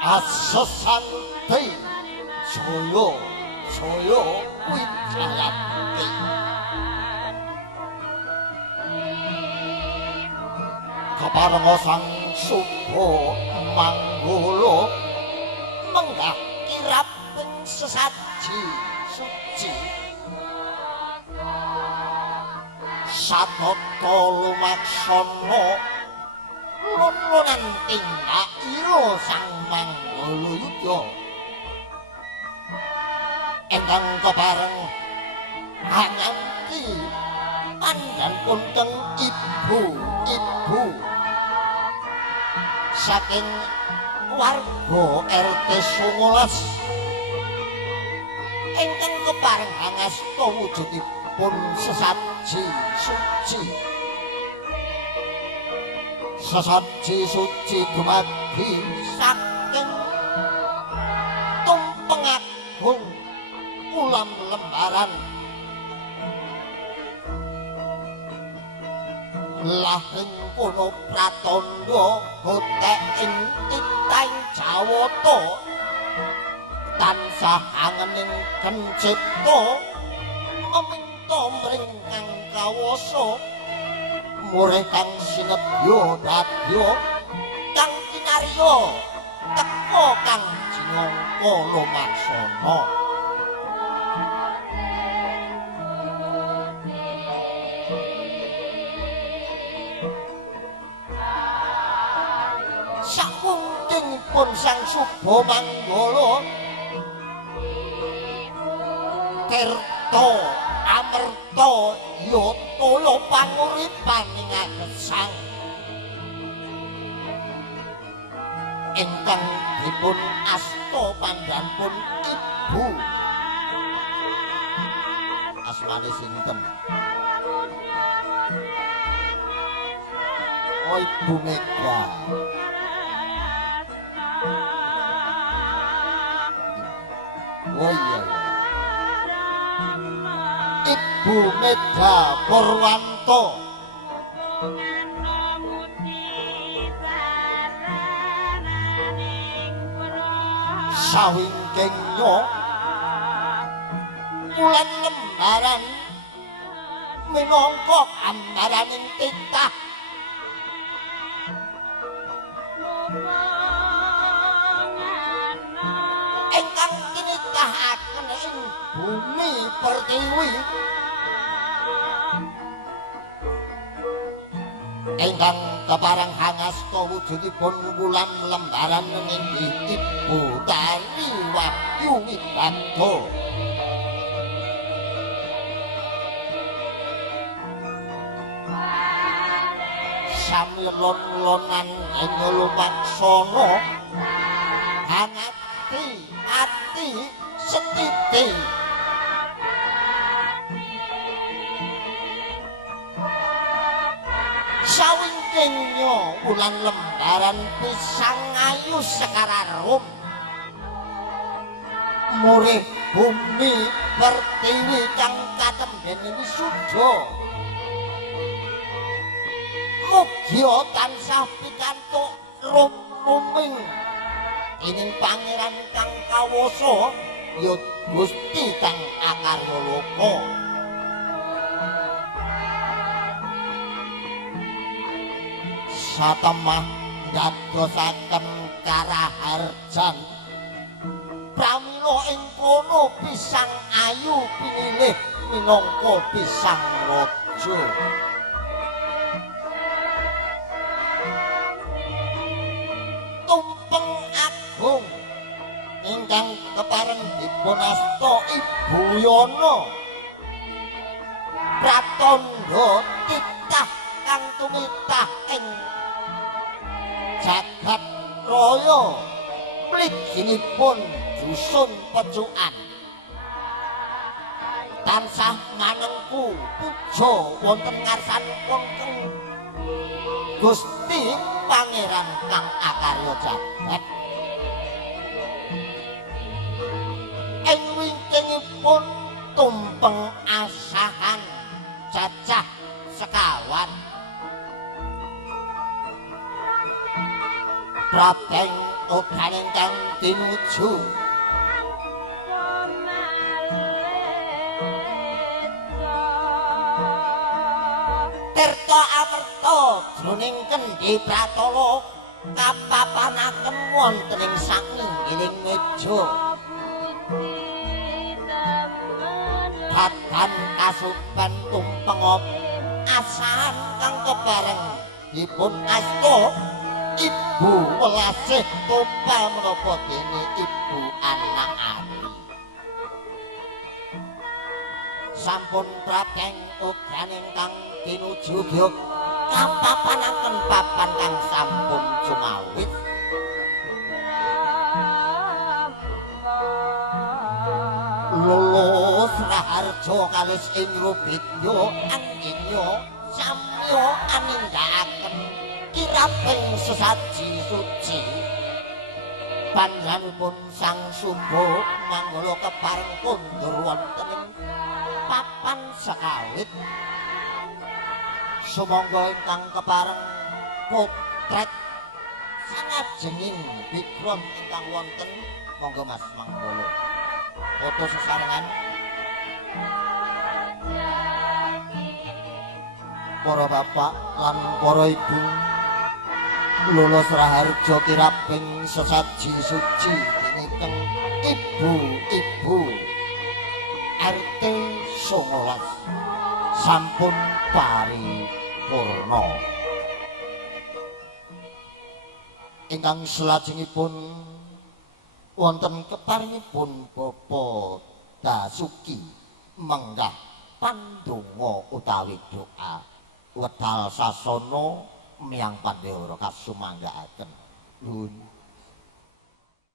Asesante Jaya Jaya Wijayati kaparenga sang Subha Manggala menggah kirap sesaji suci satata lumaksana lunan tindak ira sang Manggalayuda ingkang kepareng hanyanti andhanipun teng ibu-ibu saking warga RT 19 ingkang kepareng hangasta wujudipun sesaji suci sesaji suci dumadi saking tumpeng agung ulam lembaran lahing kono pratandha hotek ing titahing Jawata tansah angening kencipta aminta mring kang kawasa murih kang sinebya dadya kang kinarya teka kang jinangka lumaksana sakwungtingipun sang Subha Manggala tirta amerta yatala panguripaning agesang ingkang dipun asta pandhanipun ibu asmane sinten Ibu Mega oh iya Ibu Mega Purwanto sawingking nyo wulan lembaran minangka ambaraning titah ingkang kinitahaken ing bumi pertiwi ingkang kepareng hangasta wujudipun wulan lembaran nginggih Ibu Tari Wahyu Wibaga samlon-lonan ing lumaksana hangati ati setiti sawingking nyo wulan lembaran pisang ayu sekararum murih bumi pertiwi kang katemben wisuda mugi tansah pikantuk rumuming dening pangeran kang kawasa ya Gusti kang akarya loka satemah dadosaken karaharjan pramila ing kono pisang ayu pinilih minangka pisang raja tumpeng agung ingkang kepareng dipunasta Ibu Yana pratandha titah kang tumitah ing jagat raya mliginipun dusun Pecukan tansah manengku puja wonten ngarsanipun Gusti Pangeran kang akarya jagat ing wingkingipun tumpeng asahan cacah sekawan Prateng ugan ingkang tinuju Tirta Amerta jroning Kendhi Pratala kapapanaken wonten ing sanginggiling meja Batan kasuban tumpeng asahan kang kebareng dipun asta Ibu Welasih Topal menapa dene Ibu Anak Ari sampun prapeng ugan ingkang tinuju gyok kapapanaken papan kang sampun cumawit Lulus Raharja kalis ing Rubidya Anggenya samya anindakaken kiraping sesaji suci panjenenganipun Sang Sumba manggala kepareng kondur wonten ing papan sekawit sumangga ingkang kepareng potret sangajenging background ingkang wonten monggo Mas manggala foto sesarengan para bapak lan para ibu Lulus Raharja kiraping sesaji suci ingkang ibu-ibu RT 19 sampun paripurna ingkang salajengipun wonten keparingipun Bapak Dasuki menggah pandonga utawi doa wedal sasana miyang pandhawara kasumanggaaken. Nuwun.